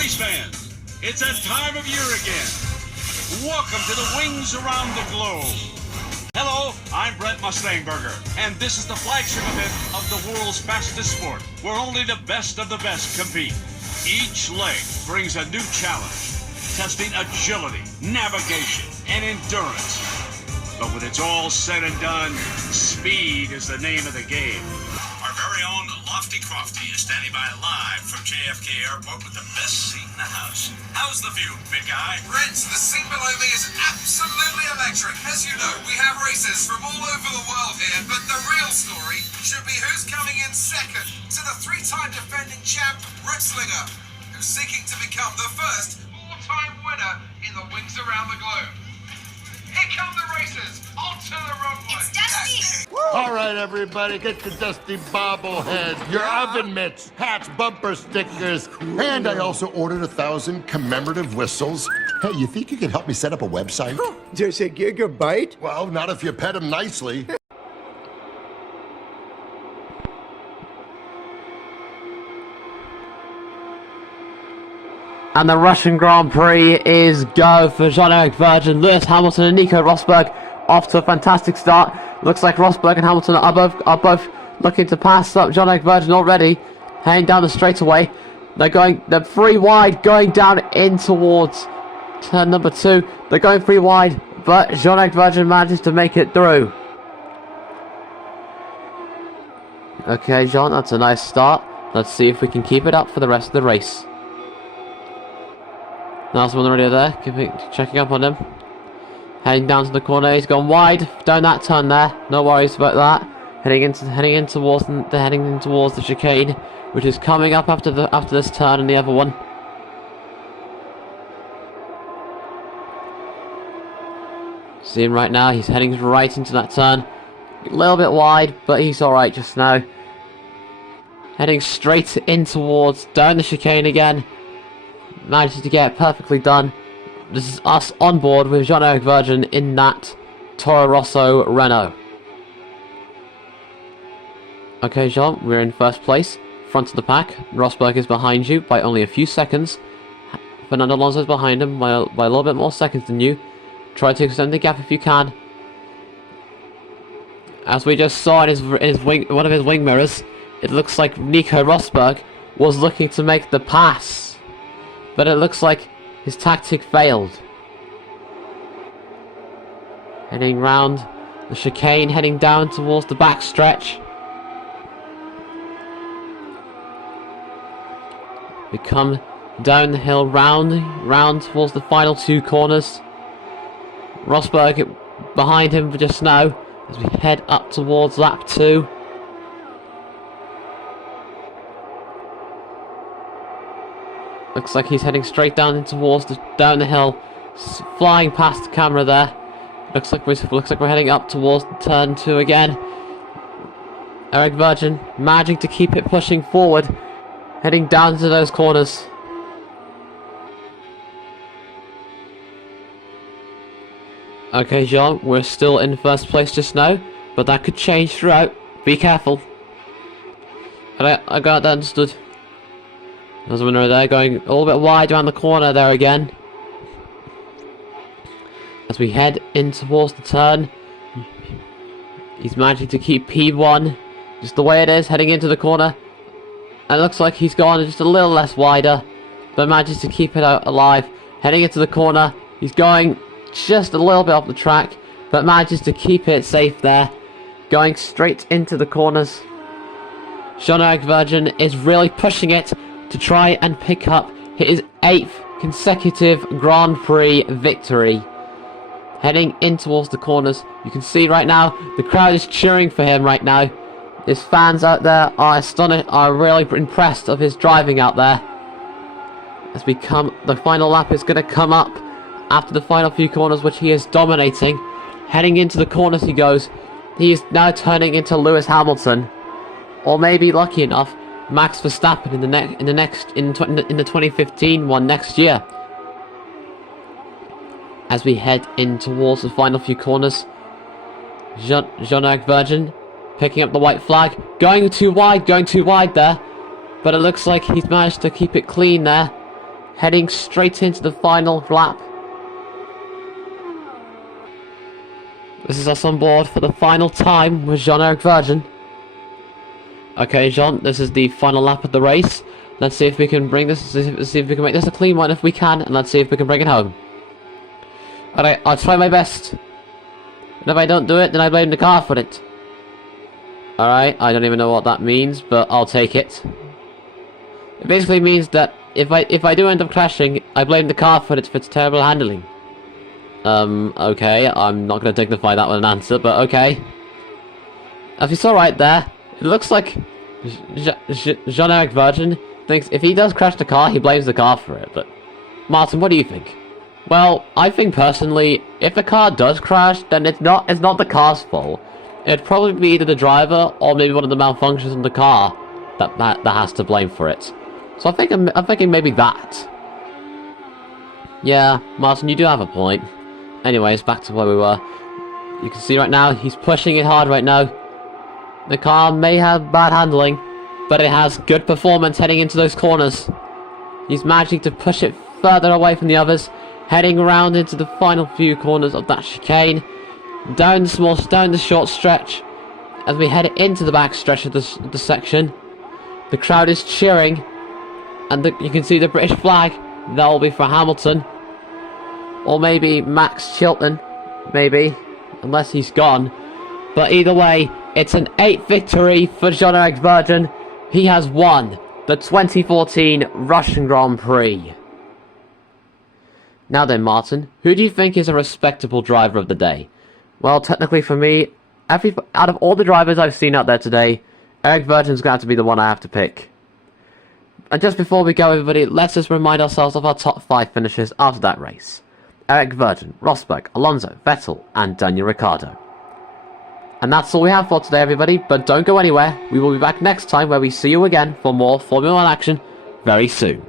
Race fans, it's that time of year again. Welcome to the Wings Around the Globe. Hello, I'm Brent Mustangberger, and this is the flagship event of the world's fastest sport, where only the best of the best compete. Each leg brings a new challenge, testing agility, navigation, and endurance. But when it's all said and done, speed is the name of the game. Our very own Lofty Crofty is standing by live from JFK Airport with the best seat in the house. How's the view, big guy? Brent, the scene below me is absolutely electric. As you know, we have races from all over the world here, but the real story should be who's coming in second to the three-time defending champ, Ritzlinger, who's seeking to become the first all-time winner in the Wings Around the Globe. Here come the racers, onto the runway. It's Dusty! All right, everybody, get your Dusty bobblehead, your oven mitts, hats, bumper stickers, and I also ordered 1,000 commemorative whistles. Hey, you think you can help me set up a website? Does a gigabyte? Well, not if you pet him nicely. And the Russian Grand Prix is go for Jean-Éric Vergne, Lewis Hamilton and Nico Rosberg off to a fantastic start. Looks like Rosberg and Hamilton are both looking to pass up Jean-Éric Vergne already. Heading down the straightaway. They're three wide, going down in towards turn number 2. They're going three wide, but Jean-Éric Vergne manages to make it through. Okay, Jean, that's a nice start. Let's see if we can keep it up for the rest of the race. Last one already there, checking up on him. Heading down to the corner, he's gone wide down that turn there. No worries about that. Heading in towards the chicane, which is coming up after this turn and the other one. See him right now, he's heading right into that turn. A little bit wide, but he's alright just now. Heading straight in towards down the chicane again. Manages to get it perfectly done. This is us on board with Jean-Éric Vergne in that Toro-Rosso Renault. Okay, Jean, we're in first place, front of the pack. Rosberg is behind you by only a few seconds. Fernando Alonso is behind him by a little bit more seconds than you. Try to extend the gap if you can. As we just saw in one of his wing mirrors, it looks like Nico Rosberg was looking to make the pass. But it looks like his tactic failed. Heading round the chicane, heading down towards the back stretch. We come down the hill, round towards the final 2 corners. Rosberg behind him just now as we head up towards lap 2. Looks like he's heading straight down down the hill, flying past the camera there. Looks like we're heading up towards turn 2 again. Éric Vergne managing to keep it pushing forward, heading down to those corners. Okay, Jean, we're still in first place just now, but that could change throughout. Be careful. I got that understood. There's a winner there, going a little bit wide around the corner there again. As we head in towards the turn, he's managing to keep P1 just the way it is, heading into the corner. And it looks like he's gone just a little less wider, but manages to keep it out alive. Heading into the corner, he's going just a little bit off the track, but manages to keep it safe there, going straight into the corners. Jean-Éric Vergne is really pushing it to try and pick up his 8th consecutive Grand Prix victory. Heading in towards the corners, you can see right now the crowd is cheering for him right now. His fans out there are really impressed of his driving out there. As the final lap is going to come up after the final few corners, which he is dominating. Heading into the corners he goes. He is now turning into Lewis Hamilton, or maybe lucky enough, Max Verstappen in the 2015 one next year. As we head in towards the final few corners, Jean-Éric Vergne picking up the white flag, going too wide there, but it looks like he's managed to keep it clean there. heading straight into the final lap. This is us on board for the final time with Jean-Éric Vergne. Okay, Jean, this is the final lap of the race. Let's see if we can bring this, see if we can make this a clean one if we can, and let's see if we can bring it home. Alright, I'll try my best. And if I don't do it, then I blame the car for it. Alright, I don't even know what that means, but I'll take it. It basically means that if I do end up crashing, I blame the car for its terrible handling. Okay, I'm not going to dignify that with an answer, but okay. As you saw right there, it looks like Jean-Éric Vergne thinks if he does crash the car, he blames the car for it, but... Martin, what do you think? Well, I think personally, if the car does crash, then it's not the car's fault. It'd probably be either the driver, or maybe one of the malfunctions in the car that has to blame for it. So I'm thinking maybe that. Yeah, Martin, you do have a point. Anyways, back to where we were. You can see right now, he's pushing it hard right now. The car may have bad handling, but it has good performance heading into those corners. He's managing to push it further away from the others, heading around into the final few corners of that chicane, down the short stretch. As we head into the back stretch of the section, the crowd is cheering, and you can see the British flag. That will be for Hamilton. Or maybe Max Chilton, maybe, unless he's gone. But either way, it's an 8th victory for Jean-Éric Vergne. He has won the 2014 Russian Grand Prix. Now then, Martin, who do you think is a respectable driver of the day? Well, technically for me, out of all the drivers I've seen out there today, Éric Vergne's going to have to be the one I have to pick. And just before we go, everybody, let's just remind ourselves of our top 5 finishes after that race. Éric Vergne, Rosberg, Alonso, Vettel, and Daniel Ricciardo. And that's all we have for today, everybody, but don't go anywhere. We will be back next time where we see you again for more Formula 1 action very soon.